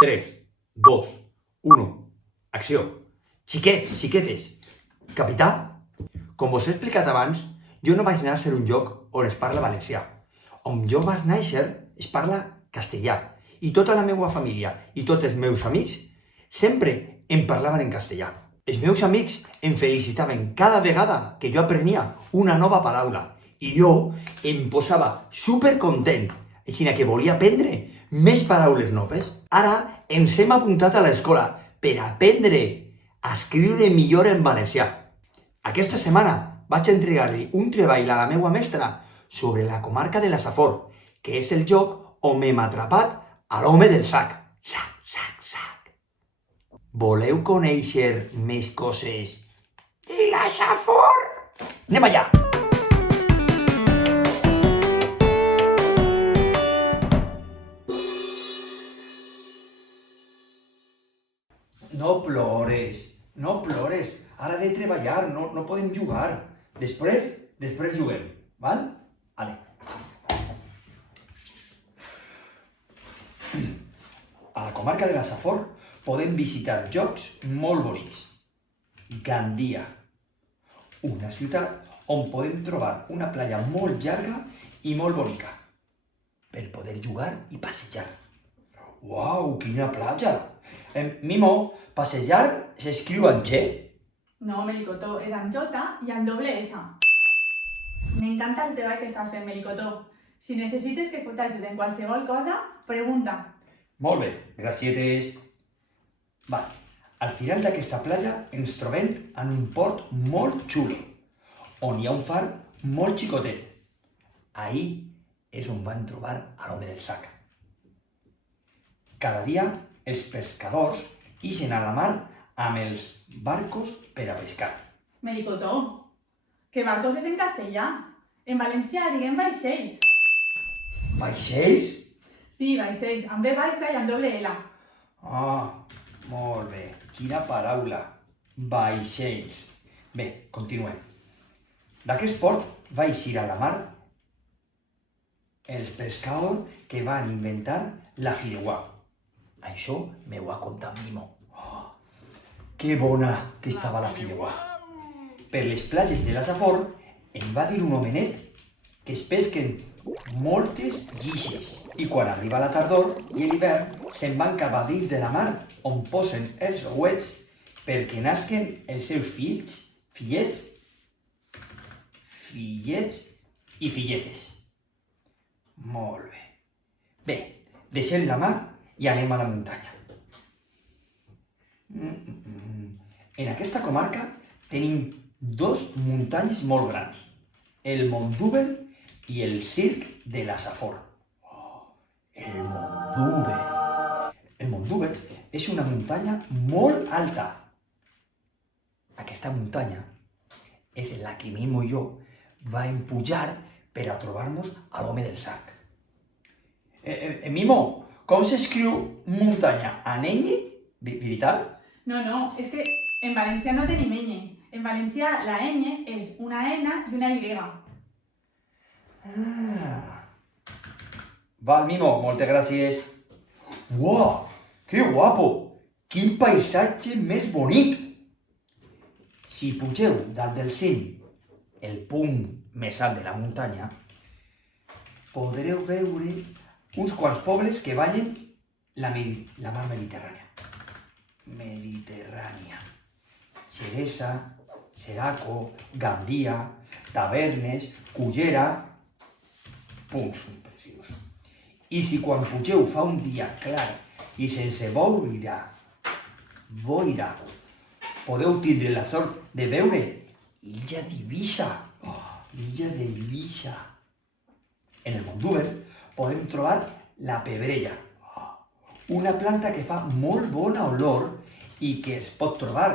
3, 2, 1, acció. Xiquets, xiquetes, capità, com vos he explicat abans, jo no vaig néixer en un lloc on es parla valencià. On jo vaig néixer es parla castellà, i tota la meva família i tots els meus amics sempre em parlaven en castellà. Els meus amics em felicitaven cada vegada que jo aprenia una nova paraula, i jo em posava supercontent, així que volia aprendre més paraules noves. Ara ens hem apuntat a l'escola per aprendre a escriure millor en valencià. Aquesta setmana vaig entregar-li un treball a la meva mestra sobre la comarca de la Safor, que és el lloc on m'hem atrapat a l'home del sac. Sac, sac, sac. Voleu conèixer més coses de la Safor? Anem allà! No plores, no plores. Ara he de treballar, no podem jugar. Després juguem, val? Vale. A la comarca de la Safor podem visitar llocs molt bonics. Gandia, una ciutat on podem trobar una platja molt llarga i molt bonica per poder jugar i passejar. Uau, quina platja! Mimo, passejar s'escriu amb G? No, Melicotó, és amb J i amb doble S. M'encanta el treball que estàs fent, Melicotó. Si necessites que t'ajudi en qualsevol cosa, pregunta. Molt bé, gracietes. Va, al final d'aquesta platja ens trobem en un port molt xulo, on hi ha un far molt xicotet. Ahí és on van trobar a l'home del sac. Cada dia els pescadors ixen a la mar amb els barcos per a pescar. Melicotó, que barcos és en castellà. En valencià diguem vaixells. Vaixells? Sí, vaixells, amb B baixa i amb doble L. Ah, molt bé. Quina paraula. Vaixells. Bé, continuem. D'aquest port va eixir a la mar els pescadors que van inventar la fideuà. Això m'ho ha contat Mimo. Oh, que bona que estava la fideuà. Per les platges de la Safor em va dir un homenet que es pesquen moltes guixes i quan arriba la tardor i l'hivern se'n van cap a dins de la mar on posen els ouets perquè nasquen els seus fills, fillets i filletes. Molt bé. Bé, deixem la mar i anem a la muntanya. En aquesta comarca tenim dos muntanyes molt grans, el Mont Dúber i el Circ de la Safor. El Mont Dúber. El Mont Dúber és una muntanya molt alta. Aquesta muntanya és la que Mimo i jo vam pujar per a trobar-nos a l'home del sac. Mimo, com s'escriu muntanya? En ñ? Veritat? No, és que en valencià no tenim ñ. En valencià la ñ és una N i una Y. Val, Mimo, moltes gràcies. Uau, que guapo! Quin paisatge més bonic! Si pugeu dalt del cim, el punt més alt de la muntanya, podreu veure uns quants pobles que ballen la mar Mediterrània. Xeresa, Xeraco, Gandia, Tavernes, Cullera, punts preciosos. I si quan pugeu fa un dia clar i sense boira, podeu tindre la sort de veure l'illa d'Eivissa. L'illa d'Eivissa. En el Mont Dúber podem trobar la pebrella, una planta que fa molt bona olor i que es pot trobar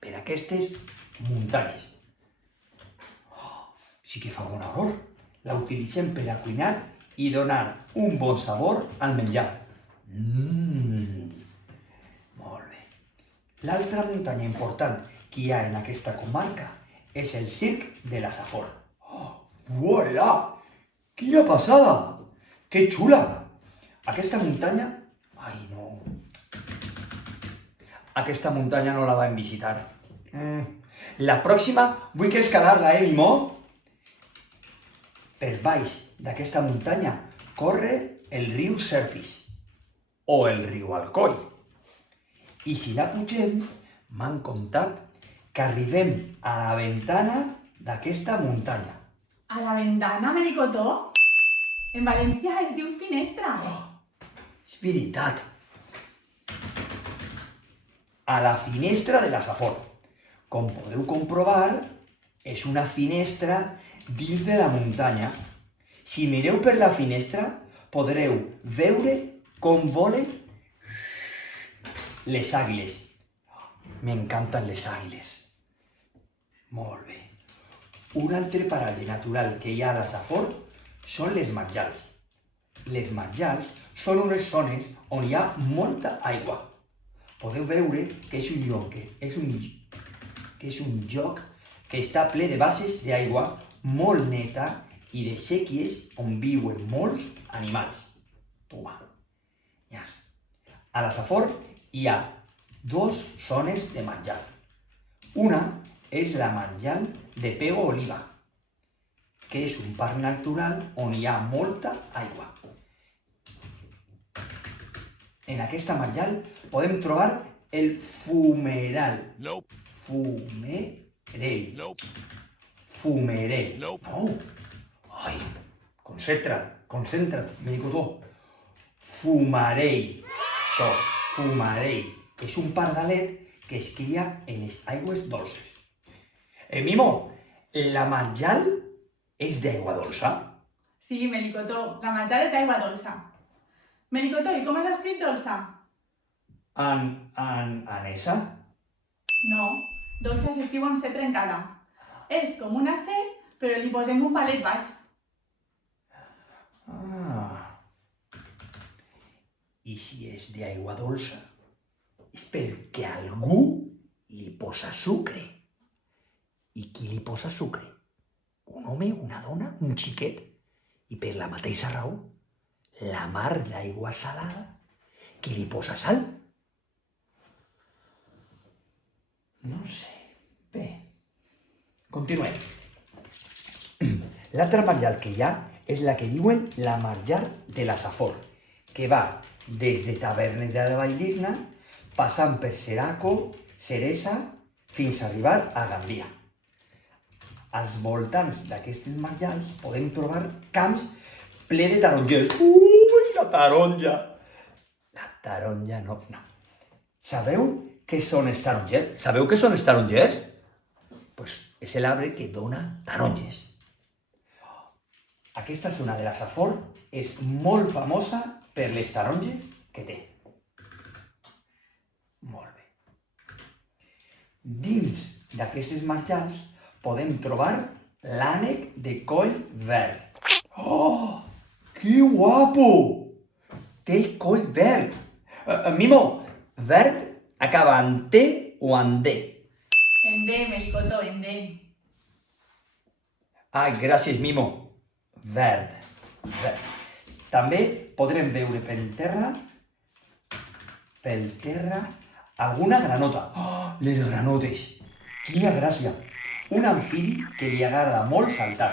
per aquestes muntanyes. Sí que fa bona olor. La utilitzem per a cuinar i donar un bon sabor al menjar. Molt bé. L'altra muntanya important que hi ha en aquesta comarca és el Circ de la Safor. Voilà! Quina passada! Que xula! Aquesta muntanya... Ai, no. aquesta muntanya no la vam visitar. La pròxima vull que escalar-la, Mimó? Per baix d'aquesta muntanya corre el riu Serpis, o el riu Alcoi. I si la pugem, m'han contat que arribem a la ventana d'aquesta muntanya. A la ventana, Melicotó? En València es diu finestra. És veritat. A la finestra de la Safor. Com podeu comprovar, és una finestra dins de la muntanya. Si mireu per la finestra, podreu veure com volen les àguiles. M'encanten les àguiles. Molt bé. Un altre paratge natural que hi ha a la Safor són les marjals. Les marjals són unes zones on hi ha molta aigua. Podeu veure que és un lloc que està ple de bases d'aigua molt neta i de séquies on viuen molts animals. Toma. A la Safor hi ha dues zones de marjal. Una és la marjal de Pego Oliva, que és un parc natural on hi ha molta aigua. En aquesta marjal podem trobar el fumeral. Fumerell. No. Ai, concentra't, Melicotó. Fumarell. Això, fumarell, que és un pardalet que es cria en les aigües dolces. Mimo, la marjal és d'aigua dolça? Sí, Melicotó, la marjal és d'aigua dolça. Melicotó, i com has escrit dolça? En esa? No, dolça s'escriu amb C trencada. És com una C, però li posem un palet baix. I si és d'aigua dolça, és perquè algú li posa sucre. I qui li posa sucre? Un home, una dona, un xiquet? I per la mateixa raó, la mar d'aigua salada, qui li posa sal? No sé. Bé, continuem. L'altra marjal que hi ha és la que diuen la marjal de la Safor, que va des de Tavernes de la Valldigna, passant per Ceraco, Ceresa, fins a arribar a Gandia. Als voltants d'aquestes marjals podem trobar camps ple de tarongers. Ui, la taronja! La taronja no. Sabeu què són els tarongers? Sabeu què són els tarongers? Pues és l'arbre que dona taronges. Aquesta zona de la Safor és molt famosa per les taronges que té. Molt bé. Dins d'aquestes marjals podem trobar l'ànec de Coll Verd. Oh, que guapo! Té el coll verd. Mimo, verd acaba en T o en D? En D, Melicotó, en D. Ai, gràcies, Mimo. Verd. També podrem veure pel terra, alguna granota. Oh, les granotes. Quina gràcia. Un amfibi que li agrada molt saltar.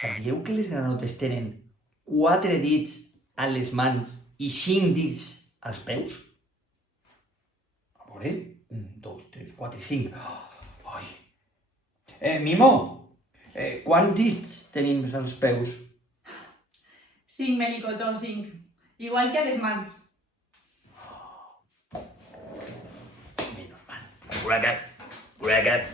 Sabíeu que les granotes tenen 4 dits a les mans i 5 dits als peus? A veure, 1, 2, 3, 4, 5. Ai. Mimo, quants dits tenim als peus? 5, Melicotó, 5. Igual que a les mans. Menos mal. Curacat.